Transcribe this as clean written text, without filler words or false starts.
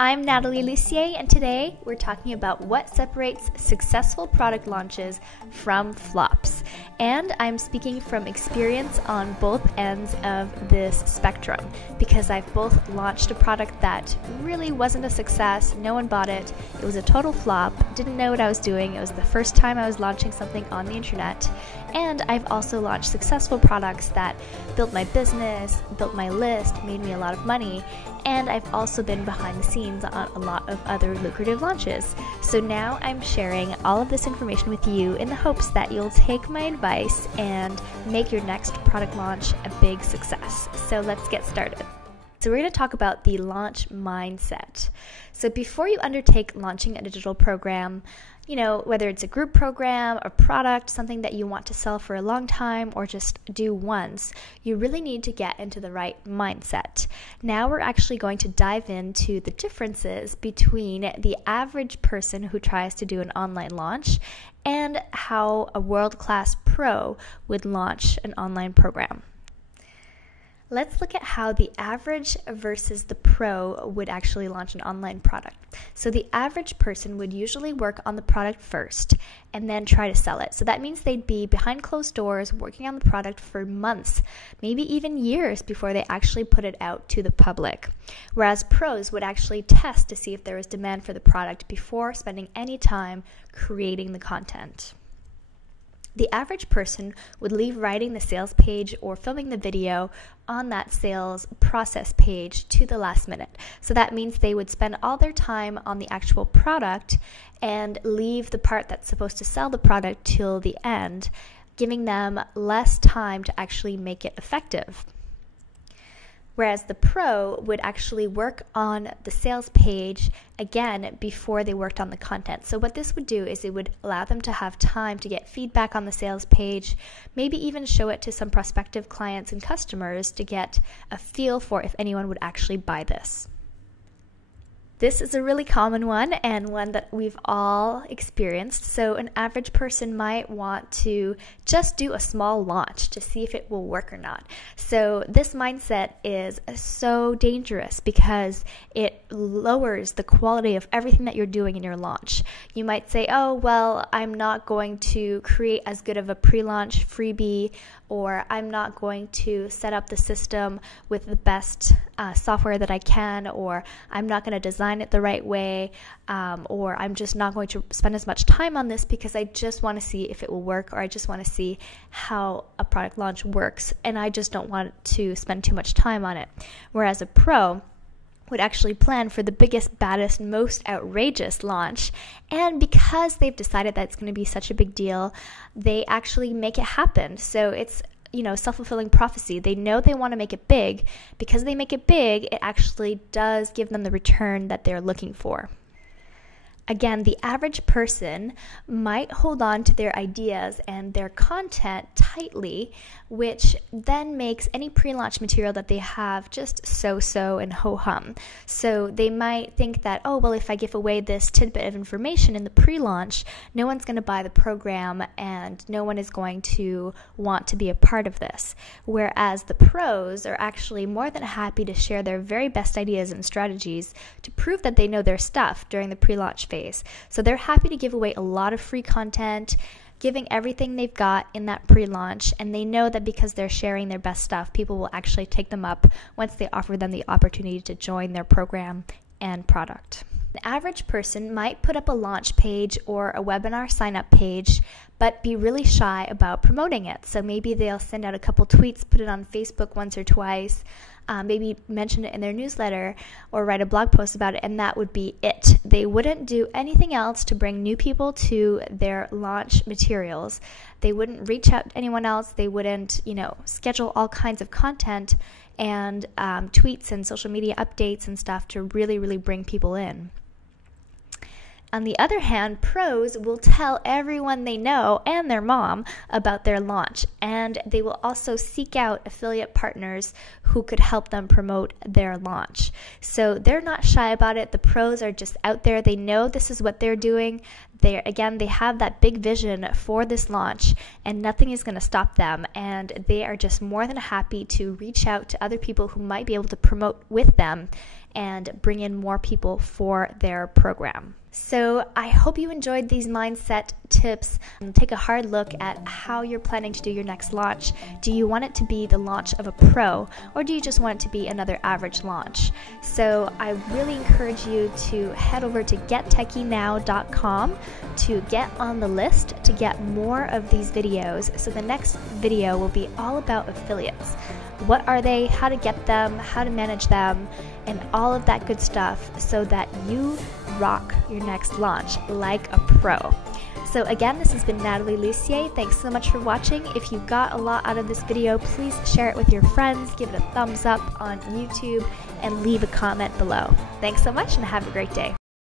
I'm Natalie Lucier, and today we're talking about what separates successful product launches from flops. And I'm speaking from experience on both ends of this spectrum because I've both launched a product that really wasn't a success, no one bought it, it was a total flop, didn't know what I was doing, it was the first time I was launching something on the internet, and I've also launched successful products that built my business, built my list, made me a lot of money, and I've also been behind the scenes on a lot of other lucrative launches. So now I'm sharing all of this information with you in the hopes that you'll take my advice and make your next product launch a big success. So let's get started. So we're going to talk about the launch mindset. So before you undertake launching a digital program, whether it's a group program, a product, something that you want to sell for a long time or just do once, you really need to get into the right mindset. Now we're actually going to dive into the differences between the average person who tries to do an online launch and how a world-class pro would launch an online program. Let's look at how the average versus the pro would actually launch an online product. So the average person would usually work on the product first and then try to sell it. So that means they'd be behind closed doors working on the product for months, maybe even years before they actually put it out to the public. Whereas pros would actually test to see if there was demand for the product before spending any time creating the content. The average person would leave writing the sales page or filming the video on that sales process page to the last minute. So that means they would spend all their time on the actual product and leave the part that's supposed to sell the product till the end, giving them less time to actually make it effective. Whereas the pro would actually work on the sales page again before they worked on the content. So what this would do is it would allow them to have time to get feedback on the sales page, maybe even show it to some prospective clients and customers to get a feel for if anyone would actually buy this. This is a really common one and one that we've all experienced. So an average person might want to just do a small launch to see if it will work or not. So this mindset is so dangerous because it lowers the quality of everything that you're doing in your launch. You might say, oh, well, I'm not going to create as good of a pre-launch freebie, or I'm not going to set up the system with the best software that I can, or I'm not going to design it the right way, or I'm just not going to spend as much time on this because I just want to see if it will work, or I just want to see how a product launch works, and I just don't want to spend too much time on it. Whereas a pro would actually plan for the biggest, baddest, most outrageous launch, and because they've decided that it's going to be such a big deal, they actually make it happen. So it's self-fulfilling prophecy. They know they want to make it big. Because they make it big, it actually does give them the return that they're looking for. Again, the average person might hold on to their ideas and their content tightly, which then makes any pre-launch material that they have just so-so and ho-hum. So they might think that, oh, well, if I give away this tidbit of information in the pre-launch, no one's going to buy the program and no one is going to want to be a part of this. Whereas the pros are actually more than happy to share their very best ideas and strategies to prove that they know their stuff during the pre-launch phase. So they're happy to give away a lot of free content, giving everything they've got in that pre-launch, and they know that because they're sharing their best stuff, people will actually take them up once they offer them the opportunity to join their program and product. The average person might put up a launch page or a webinar sign-up page, but be really shy about promoting it. So maybe they'll send out a couple tweets, put it on Facebook once or twice, maybe mention it in their newsletter or write a blog post about it, and that would be it. They wouldn't do anything else to bring new people to their launch materials. They wouldn't reach out to anyone else. They wouldn't, schedule all kinds of content and tweets and social media updates and stuff to really, really bring people in. On the other hand, pros will tell everyone they know and their mom about their launch, and they will also seek out affiliate partners who could help them promote their launch. So they're not shy about it. The pros are just out there. They know this is what they're doing. They have that big vision for this launch, and nothing is going to stop them, and they are just more than happy to reach out to other people who might be able to promote with them and bring in more people for their program. So I hope you enjoyed these mindset tips. Take a hard look at how you're planning to do your next launch. Do you want it to be the launch of a pro, or do you just want it to be another average launch? So I really encourage you to head over to gettechynow.com to get on the list to get more of these videos. So the next video will be all about affiliates. What are they, how to get them, how to manage them, and all of that good stuff so that you rock your next launch like a pro. So again, this has been Natalie Lucier. Thanks so much for watching. If you got a lot out of this video, please share it with your friends, give it a thumbs up on YouTube, and leave a comment below. Thanks so much and have a great day.